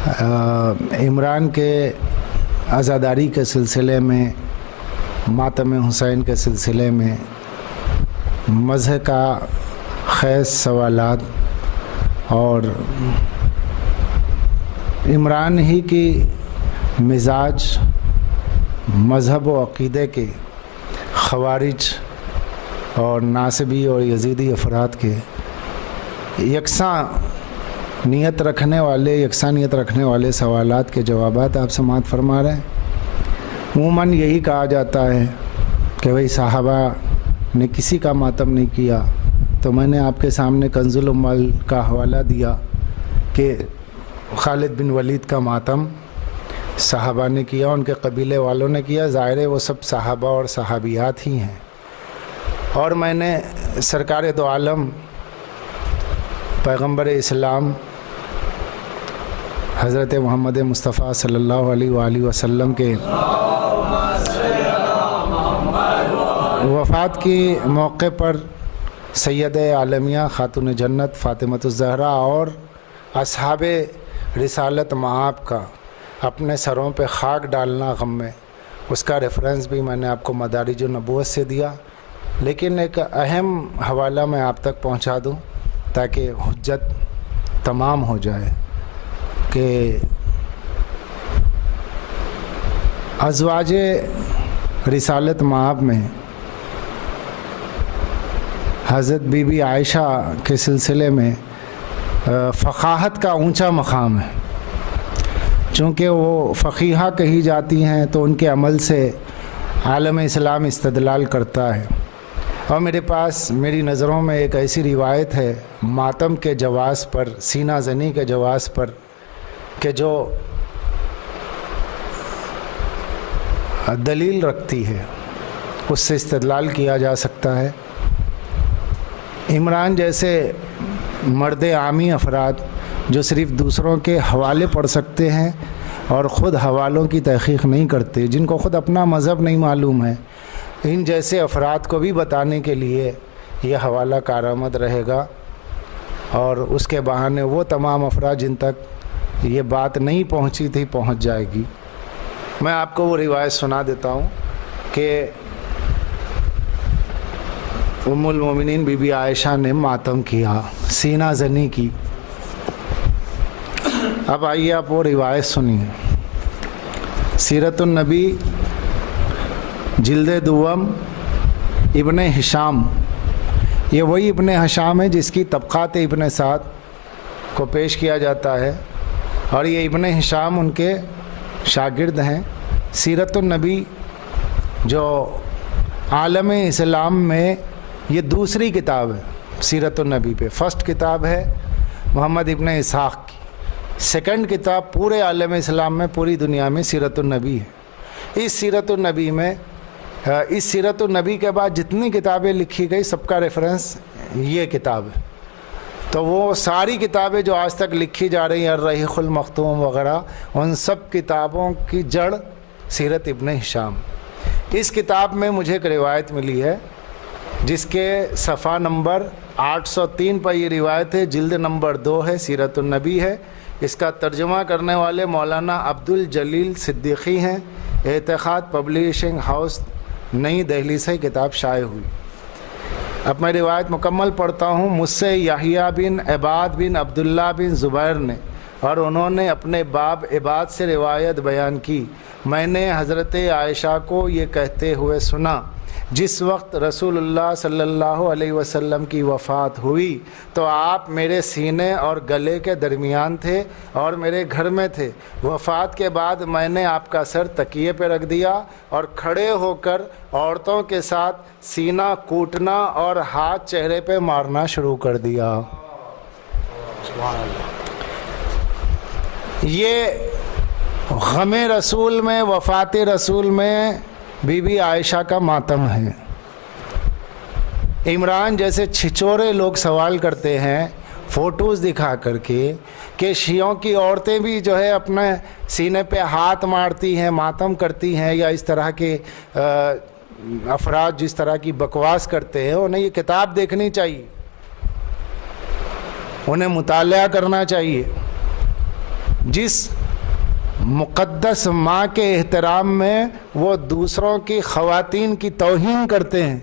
عمران کے عزاداری کے سلسلے میں، ماتم حسین کے سلسلے میں مذہب کا خیز سوالات اور عمران ہی کی مزاج مذہب و عقیدے کے خوارج اور ناصبی اور یزیدی افراد کے یکساں نیت رکھنے والے سوالات کے جوابات آپ سماعت فرما رہے ہیں۔ عموماً یہی کہا جاتا ہے کہ بھئی صحابہ نے کسی کا ماتم نہیں کیا، تو میں نے آپ کے سامنے کنز العمال کا حوالہ دیا کہ خالد بن ولید کا ماتم صحابہ نے کیا، ان کے قبیلے والوں نے کیا، ظاہر ہے وہ سب صحابہ اور صحابیات ہی ہیں۔ اور میں نے سرکار دو عالم پیغمبر اسلام حضرت محمد مصطفیٰ صلی اللہ علیہ وآلہ وسلم کے وفات کے موقع پر سید عالمیہ خاتون جنت فاطمۃ الزہرا اور اصحاب رسالت مآب کا اپنے سروں پہ خاک ڈالنا غم میں، اس کا ریفرنس بھی میں نے آپ کو مدارج النبوت سے دیا، لیکن ایک اہم حوالہ میں آپ تک پہنچا دوں تاکہ حجت تمام ہو جائے کہ ازواج رسالت مآب میں حضرت بی بی عائشہ کے سلسلے میں فقاہت کا اونچا مقام ہے، چونکہ وہ فقیہہ کہی جاتی ہیں تو ان کے عمل سے عالم اسلام استدلال کرتا ہے۔ اور میرے پاس میری نظروں میں ایک ایسی روایت ہے ماتم کے جواز پر، سینہ زنی کے جواز پر، کہ جو دلیل رکھتی ہے، اس سے استدلال کیا جا سکتا ہے۔ عمران جیسے مرد عامی افراد جو صرف دوسروں کے حوالے پڑھ سکتے ہیں اور خود حوالوں کی تحقیق نہیں کرتے، جن کو خود اپنا مذہب نہیں معلوم ہے، ان جیسے افراد کو بھی بتانے کے لیے یہ حوالہ کارآمد رہے گا، اور اس کے بہانے وہ تمام افراد جن تک یہ بات نہیں پہنچی تھی پہنچ جائے گی۔ میں آپ کو وہ روایت سنا دیتا ہوں کہ ام المومنین بی بی عائشہ نے ماتم کیا، سینہ زنی کی۔ اب آئیے آپ وہ روایت سنیے۔ سیرت النبی جلد دوم ابن ہشام، یہ وہی ابن ہشام ہے جس کی طبقات ابن سعد کو پیش کیا جاتا ہے، اور یہ ابن ہشام ان کے شاگرد ہیں۔ سیرت النبی جو عالم اسلام میں یہ دوسری کتاب ہے سیرت النبی پہ، فرسٹ کتاب ہے محمد ابن اسحاق کی، سیکنڈ کتاب پورے عالم اسلام میں پوری دنیا میں سیرت النبی ہے۔ اس سیرت النبی کے بعد جتنی کتابیں لکھی گئی سب کا ریفرنس یہ کتاب ہے، تو وہ ساری کتابیں جو آج تک لکھی جا رہی ہیں الرحیق المختوم وغیرہ، ان سب کتابوں کی جڑ سیرت ابن ہشام۔ اس کتاب میں مجھے ایک روایت ملی ہے جس کے صفحہ نمبر 803 پر یہ روایت ہے، جلد نمبر 2 ہے، سیرت النبی ہے۔ اس کا ترجمہ کرنے والے مولانا عبدالجلیل صدیقی ہیں، اعتقاد پبلیشنگ ہاؤس نئی دہلی سے کتاب شائع ہوئی۔ اب میں روایت مکمل پڑھتا ہوں۔ مجھ سے یحییٰ بن عباد بن عبداللہ بن زبیر نے، اور انہوں نے اپنے باب عباد سے روایت بیان کی، میں نے حضرت عائشہ کو یہ کہتے ہوئے سنا، جس وقت رسول اللہ صلی اللہ علیہ وسلم کی وفات ہوئی تو آپ میرے سینے اور گلے کے درمیان تھے اور میرے گھر میں تھے۔ وفات کے بعد میں نے آپ کا سر تکیے پہ رکھ دیا اور کھڑے ہو کر عورتوں کے ساتھ سینہ کوٹنا اور ہاتھ چہرے پہ مارنا شروع کر دیا۔ یہ غم رسول میں، وفات رسول میں بی بی عائشہ کا ماتم ہے۔ عمران جیسے چھچورے لوگ سوال کرتے ہیں فوٹوز دکھا کر کے کہ شیعوں کی عورتیں بھی جو ہے اپنے سینے پہ ہاتھ مارتی ہیں، ماتم کرتی ہیں، یا اس طرح کے افراد جس طرح کی بکواس کرتے ہیں، انہیں یہ کتاب دیکھنی چاہیے، انہیں مطالعہ کرنا چاہیے۔ جس مقدس ماں کے احترام میں وہ دوسروں کی خواتین کی توہین کرتے ہیں،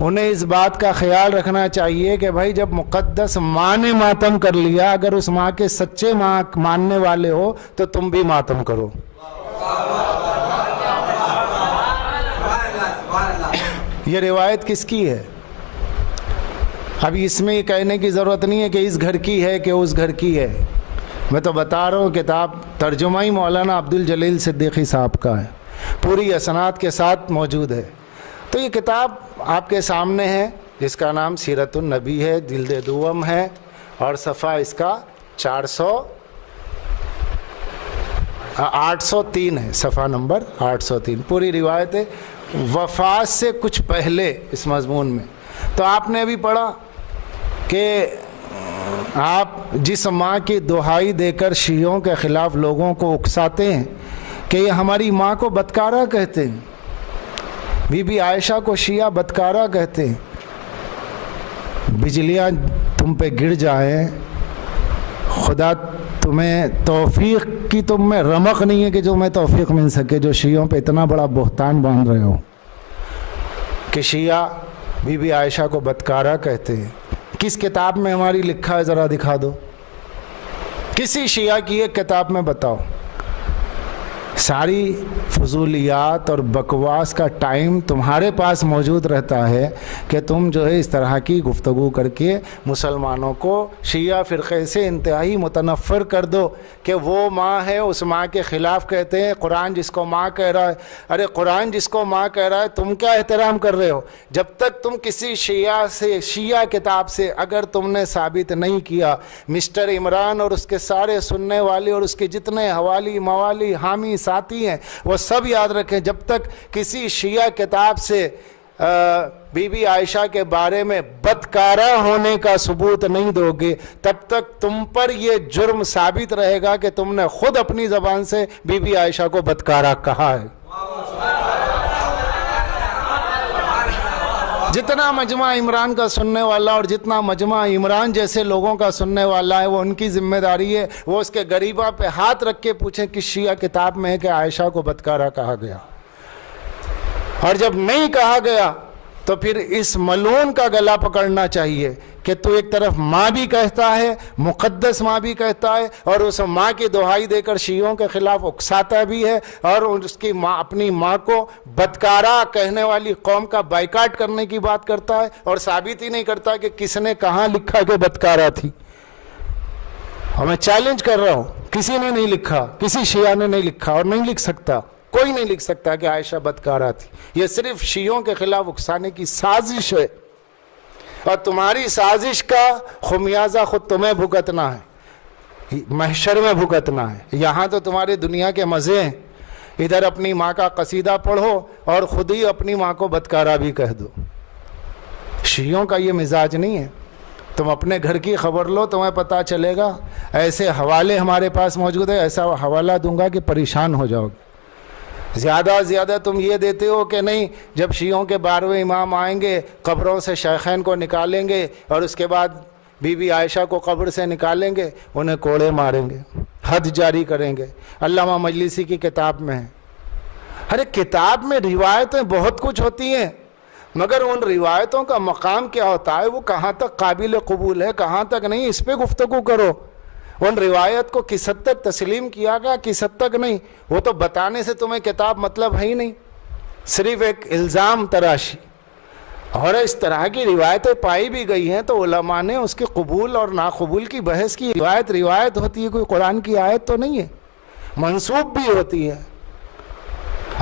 انہیں اس بات کا خیال رکھنا چاہیے کہ بھائی جب مقدس ماں نے ماتم کر لیا، اگر اس ماں کے سچے ماں ماننے والے ہو تو تم بھی ماتم کرو۔ یہ روایت کس کی ہے؟ اب اس میں یہ کہنے کی ضرورت نہیں ہے کہ اس گھر کی ہے کہ اس گھر کی ہے، میں تو بتا رہا ہوں کتاب ترجمہ ہی مولانا عبدالجلیل صدیقی صاحب کا ہے، پوری اسناد کے ساتھ موجود ہے۔ تو یہ کتاب آپ کے سامنے ہے، جس کا نام سیرت النبی ہے، جلد دوم ہے، اور صفحہ اس کا 803 ہے، صفحہ نمبر 803، پوری روایت ہے وفات سے کچھ پہلے اس مضمون میں۔ تو آپ نے ابھی پڑھا کہ آپ جس ماں کی دہائی دے کر شیعوں کے خلاف لوگوں کو اکساتے ہیں کہ یہ ہماری ماں کو بدکارہ کہتے ہیں، بی بی عائشہ کو شیعہ بدکارہ کہتے ہیں، بجلیاں تم پہ گر جائیں، خدا تمہیں توفیق کی تم میں رمق نہیں ہے کہ جو میں توفیق مل سکے، جو شیعوں پہ اتنا بڑا بہتان باندھ رہے ہو کہ شیعہ بی بی عائشہ کو بدکارہ کہتے ہیں۔ کس کتاب میں ہماری لکھا ہے ذرا دکھا دو، کسی شیعہ کی ایک کتاب میں بتاؤ۔ ساری فضولیات اور بکواس کا ٹائم تمہارے پاس موجود رہتا ہے کہ تم جو ہے اس طرح کی گفتگو کر کے مسلمانوں کو شیعہ فرقے سے انتہائی متنفر کر دو کہ وہ ماں ہے، اس ماں کے خلاف کہتے ہیں قرآن جس کو ماں کہہ رہا ہے۔ ارے قرآن جس کو ماں کہہ رہا ہے تم کیا احترام کر رہے ہو؟ جب تک تم کسی شیعہ کتاب سے اگر تم نے ثابت نہیں کیا، مسٹر عمران اور اس کے سارے سننے والے اور اس کے جتنے حوالی موالی حامی ساتھی ہیں وہ سب یاد رکھیں، جب تک کسی شیعہ کتاب سے بی بی عائشہ کے بارے میں بدکارہ ہونے کا ثبوت نہیں دو گے، تب تک تم پر یہ جرم ثابت رہے گا کہ تم نے خود اپنی زبان سے بی بی عائشہ کو بدکارہ کہا ہے۔ جتنا مجمع عمران کا سننے والا اور جتنا مجمع عمران جیسے لوگوں کا سننے والا ہے، وہ ان کی ذمہ داری ہے وہ اس کے غریبہ پہ ہاتھ رکھ کے پوچھیں کس شیعہ کتاب میں ہے کہ عائشہ کو بدکارہ کہا گیا، اور جب نہیں کہا گیا تو پھر اس ملعون کا گلا پکڑنا چاہیے کہ تو ایک طرف ماں بھی کہتا ہے، مقدس ماں بھی کہتا ہے، اور اس ماں کی دہائی دے کر شیعوں کے خلاف اکساتا بھی ہے، اور اس کی ماں اپنی ماں کو بدکارہ کہنے والی قوم کا بائیکاٹ کرنے کی بات کرتا ہے، اور ثابت ہی نہیں کرتا کہ کس نے کہاں لکھا کہ بدکارہ تھی۔ اور میں چیلنج کر رہا ہوں، کسی نے نہیں لکھا، کسی شیعہ نے نہیں لکھا اور نہیں لکھ سکتا، کوئی نہیں لکھ سکتا کہ عائشہ بدکارہ تھی۔ یہ صرف شیعوں کے خلاف اکسانے کی سازش ہے، اور تمہاری سازش کا خمیازہ خود تمہیں بھگتنا ہے، محشر میں بھگتنا ہے۔ یہاں تو تمہاری دنیا کے مزے ہیں، ادھر اپنی ماں کا قصیدہ پڑھو اور خود ہی اپنی ماں کو بدکارہ بھی کہہ دو۔ شیعوں کا یہ مزاج نہیں ہے۔ تم اپنے گھر کی خبر لو، تمہیں پتہ چلے گا۔ ایسے حوالے ہمارے پاس موجود ہے، ایسا حوالہ دوں گا کہ پریشان ہو جاؤ گے۔ زیادہ زیادہ تم یہ دیتے ہو کہ نہیں، جب شیعوں کے 12ویں امام آئیں گے قبروں سے شیخین کو نکالیں گے اور اس کے بعد بی بی عائشہ کو قبر سے نکالیں گے، انہیں کوڑے ماریں گے، حد جاری کریں گے۔ علامہ مجلسی کی کتاب میں ہے۔ ارے کتاب میں روایتیں بہت کچھ ہوتی ہیں، مگر ان روایتوں کا مقام کیا ہوتا ہے، وہ کہاں تک قابل قبول ہے، کہاں تک نہیں، اس پہ گفتگو کرو۔ ان روایت کو کس حد تک تسلیم کیا گیا، کس حد تک نہیں، وہ تو بتانے سے تمہیں کتاب مطلب ہے ہی نہیں، صرف ایک الزام تراشی۔ اور اس طرح کی روایتیں پائی بھی گئی ہیں تو علماء نے اس کے قبول اور ناقبول کی بحث کی۔ روایت ہوتی ہے، کوئی قرآن کی آیت تو نہیں ہے، منسوب بھی ہوتی ہے۔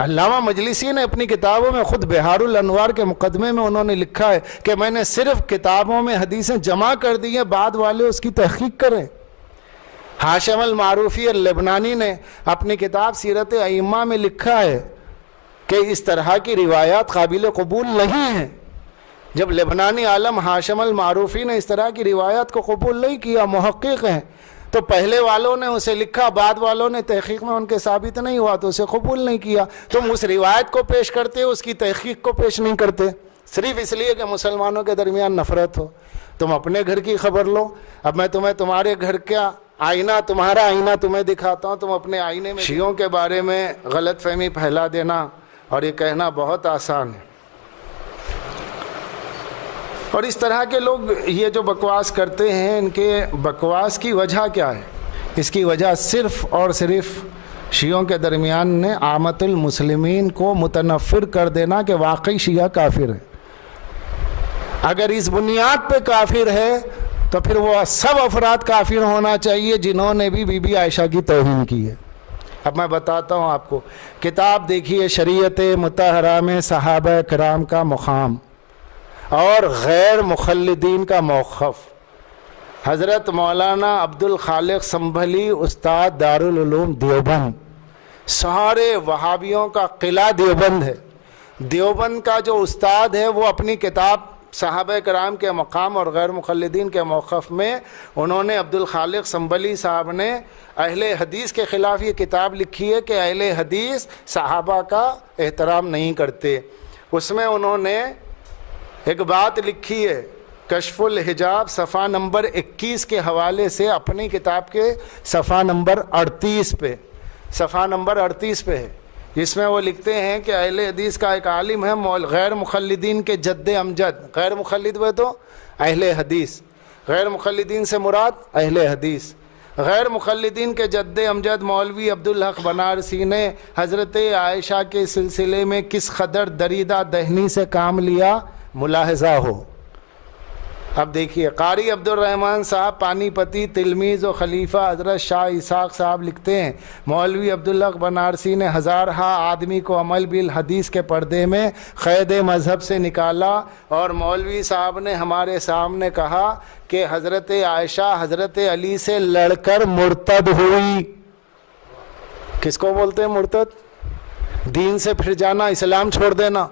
علامہ مجلسی نے اپنی کتابوں میں خود بہار الانوار کے مقدمے میں انہوں نے لکھا ہے کہ میں نے صرف کتابوں میں حدیثیں جمع کر دی ہیں، بعد والے اس کی تحقیق کریں۔ ہاشم المعروفی اللبنانی نے اپنی کتاب سیرت ائمہ میں لکھا ہے کہ اس طرح کی روایات قابل قبول نہیں ہیں۔ جب لبنانی عالم ہاشم المعروفی نے اس طرح کی روایات کو قبول نہیں کیا، محقق ہیں، تو پہلے والوں نے اسے لکھا، بعد والوں نے تحقیق میں ان کے ثابت نہیں ہوا تو اسے قبول نہیں کیا۔ تم اس روایت کو پیش کرتے ہو، اس کی تحقیق کو پیش نہیں کرتے، صرف اس لیے کہ مسلمانوں کے درمیان نفرت ہو۔ تم اپنے گھر کی خبر لو۔ اب میں تمہیں تمہارے گھر کا آئینہ تمہارا آئینہ تمہیں دکھاتا ہوں، تم اپنے آئینے میں شیعوں کے بارے میں غلط فہمی پھیلا دینا اور یہ کہنا بہت آسان ہے۔ اور اس طرح کے لوگ یہ جو بکواس کرتے ہیں، ان کے بکواس کی وجہ کیا ہے؟ اس کی وجہ صرف اور صرف شیعوں کے درمیان نے عامت المسلمین کو متنفر کر دینا کہ واقعی شیعہ کافر ہے۔ اگر اس بنیاد پہ کافر ہے تو پھر وہ سب افراد کافر ہونا چاہیے جنہوں نے بھی بی بی عائشہ کی توہین کی ہے۔ اب میں بتاتا ہوں آپ کو، کتاب دیکھیے شریعت مطہرہ میں صحابہ کرام کا مقام اور غیر مخلدین کا موقف، حضرت مولانا عبد الخالق سنبھلی استاد دارالعلوم دیوبند، سارے وہابیوں کا قلعہ دیوبند ہے۔ دیوبند کا جو استاد ہے وہ اپنی کتاب صحابہ کرام کے مقام اور غیر مخلدین کے موقف میں انہوں نے، عبد الخالق سنبھلی صاحب نے اہل حدیث کے خلاف یہ کتاب لکھی ہے کہ اہل حدیث صحابہ کا احترام نہیں کرتے۔ اس میں انہوں نے ایک بات لکھی ہے، کشف الحجاب صفحہ نمبر 21 کے حوالے سے، اپنی کتاب کے صفحہ نمبر 38 پہ، صفحہ نمبر 38 پہ ہے، جس میں وہ لکھتے ہیں کہ اہل حدیث کا ایک عالم ہے غیر مخلدین کے جد امجد، غیر مخلد ہوئے تو اہل حدیث، غیر مخلدین سے مراد اہل حدیث، غیر مخلدین کے جد امجد مولوی عبدالحق بنارسی نے حضرت عائشہ کے سلسلے میں کس قدر دریدہ دہنی سے کام لیا ملاحظہ ہو۔ اب دیکھیے، قاری عبد الرحمن صاحب پانی پتی تلمیذ و خلیفہ حضرت شاہ اسحاق صاحب لکھتے ہیں، مولوی عبدالحق بنارسی نے ہزارہا آدمی کو عمل بالحدیث کے پردے میں قید مذہب سے نکالا، اور مولوی صاحب نے ہمارے سامنے کہا کہ حضرت عائشہ حضرت علی سے لڑ کر مرتد ہوئی۔ کس کو بولتے ہیں مرتد؟ دین سے پھر جانا، اسلام چھوڑ دینا۔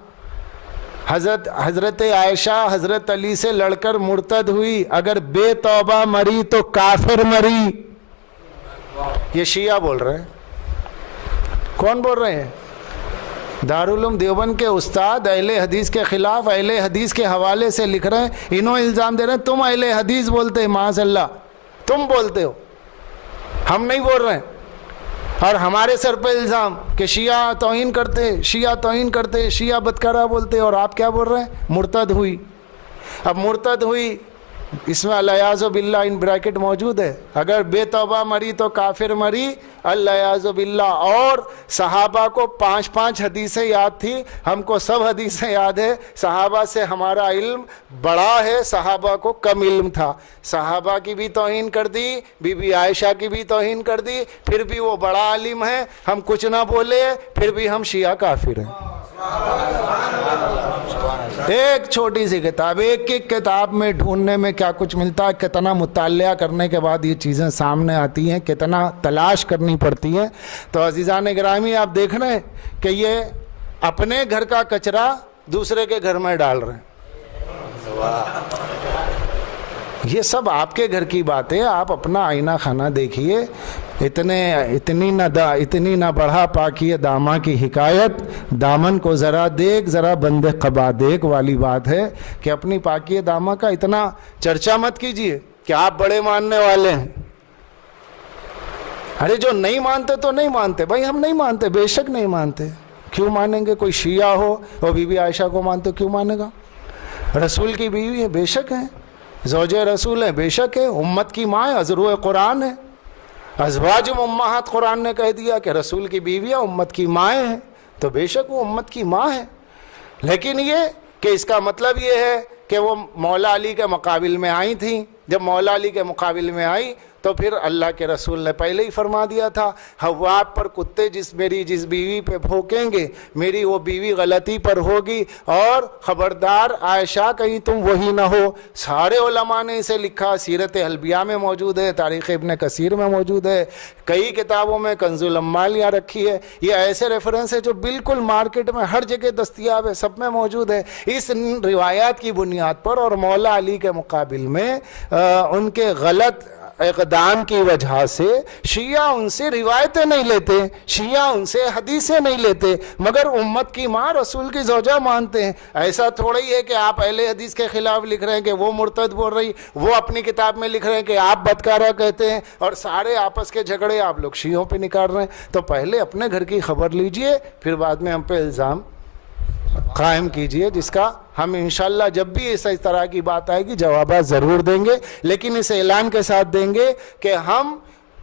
حضرت عائشہ حضرت علی سے لڑ کر مرتد ہوئی، اگر بے توبہ مری تو کافر مری۔ یہ شیعہ بول رہے ہیں۔ کون بول رہے ہیں؟ دارالعلوم دیوبند کے استاد اہل حدیث کے خلاف اہل حدیث کے حوالے سے لکھ رہے ہیں، انہوں الزام دے رہے ہیں تم اہل حدیث بولتے، معاذ اللہ تم بولتے ہو، ہم نہیں بول رہے ہیں۔ اور ہمارے سر پہ الزام کہ شیعہ توہین کرتے، شیعہ توہین کرتے، شیعہ بدکارہ بولتے، اور آپ کیا بول رہے ہیں؟ مرتد ہوئی۔ اب مرتد ہوئی، اس میں الیاذ باللہ ان بریکٹ موجود ہے، اگر بے توبہ مری تو کافر مری، الیاذ باللہ۔ اور صحابہ کو 5 حدیثیں یاد تھی، ہم کو سب حدیثیں یاد ہے، صحابہ سے ہمارا علم بڑا ہے، صحابہ کو کم علم تھا، صحابہ کی بھی توہین کر دی، بی بی عائشہ کی بھی توہین کر دی، پھر بھی وہ بڑا عالم ہے، ہم کچھ نہ بولے، پھر بھی ہم شیعہ کافر ہیں۔ ایک چھوٹی سی کتاب، ایک کتاب میں ڈھونڈنے میں کیا کچھ ملتا ہے، کتنا مطالعہ کرنے کے بعد یہ چیزیں سامنے آتی ہیں، کتنا تلاش کرنی پڑتی ہے۔ تو عزیزان گرامی، آپ دیکھ رہے ہیں کہ یہ اپنے گھر کا کچرا دوسرے کے گھر میں ڈال رہے ہیں۔ یہ سب آپ کے گھر کی بات ہے، آپ اپنا آئینہ خانہ دیکھیے۔ اتنی نہ بڑھا پاکی داماں کی حکایت، دامن کو ذرا دیکھ ذرا بند قبا دیکھ والی بات ہے کہ اپنی پاکی داماں کا اتنا چرچا مت کیجئے کہ آپ بڑے ماننے والے ہیں۔ ارے جو نہیں مانتے تو نہیں مانتے، بھائی ہم نہیں مانتے، بے شک نہیں مانتے، کیوں مانیں گے؟ کوئی شیعہ ہو وہ بی بی عائشہ کو مانتے کیوں مانے گا؟ رسول کی بیوی ہے، بے شک ہے، زوج رسول ہے، بے شک ہے، امت کی ماں ہے، ازروع قرآن ہے، ازواج امہات قرآن نے کہہ دیا کہ رسول کی بیویاں امت کی مائیں ہیں، تو بے شک وہ امت کی ماں ہے۔ لیکن یہ کہ اس کا مطلب یہ ہے کہ وہ مولا علی کے مقابل میں آئی تھیں، جب مولا علی کے مقابل میں آئی تو پھر اللہ کے رسول نے پہلے ہی فرما دیا تھا، حوا پر کتے جس بیوی پہ بھونکیں گے، میری وہ بیوی غلطی پر ہوگی، اور خبردار عائشہ کہیں تم وہی نہ ہو۔ سارے علماء نے اسے لکھا، سیرت حلبیہ میں موجود ہے، تاریخ ابن کثیر میں موجود ہے، کئی کتابوں میں، کنز الاموال یہاں رکھی ہے۔ یہ ایسے ریفرنس ہے جو بالکل مارکیٹ میں ہر جگہ دستیاب ہے، سب میں موجود ہے۔ اس روایات کی بنیاد پر اور مولا علی کے مقابل میں ان کے غلط اقدام کی وجہ سے شیعہ ان سے روایتیں نہیں لیتے، شیعہ ان سے حدیثیں نہیں لیتے، مگر امت کی ماں رسول کی زوجہ مانتے ہیں۔ ایسا تھوڑا ہی ہے کہ آپ اہل حدیث کے خلاف لکھ رہے ہیں کہ وہ مرتد بول رہی، وہ اپنی کتاب میں لکھ رہے ہیں کہ آپ بدکارہ کہتے ہیں، اور سارے آپس کے جھگڑے آپ لوگ شیعوں پہ نکال رہے ہیں۔ تو پہلے اپنے گھر کی خبر لیجئے، پھر بعد میں ہم پہ الزام قائم کیجئے، جس کا ہم انشاءاللہ جب بھی اس طرح کی بات آئے گی جوابات ضرور دیں گے، لیکن اس اعلان کے ساتھ دیں گے کہ ہم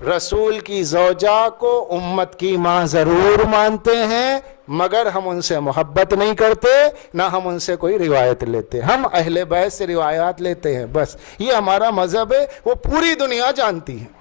رسول کی زوجہ کو امت کی ماں ضرور مانتے ہیں، مگر ہم ان سے محبت نہیں کرتے، نہ ہم ان سے کوئی روایت لیتے۔ ہم اہل بیت سے روایات لیتے ہیں، بس یہ ہمارا مذہب ہے، وہ پوری دنیا جانتی ہے۔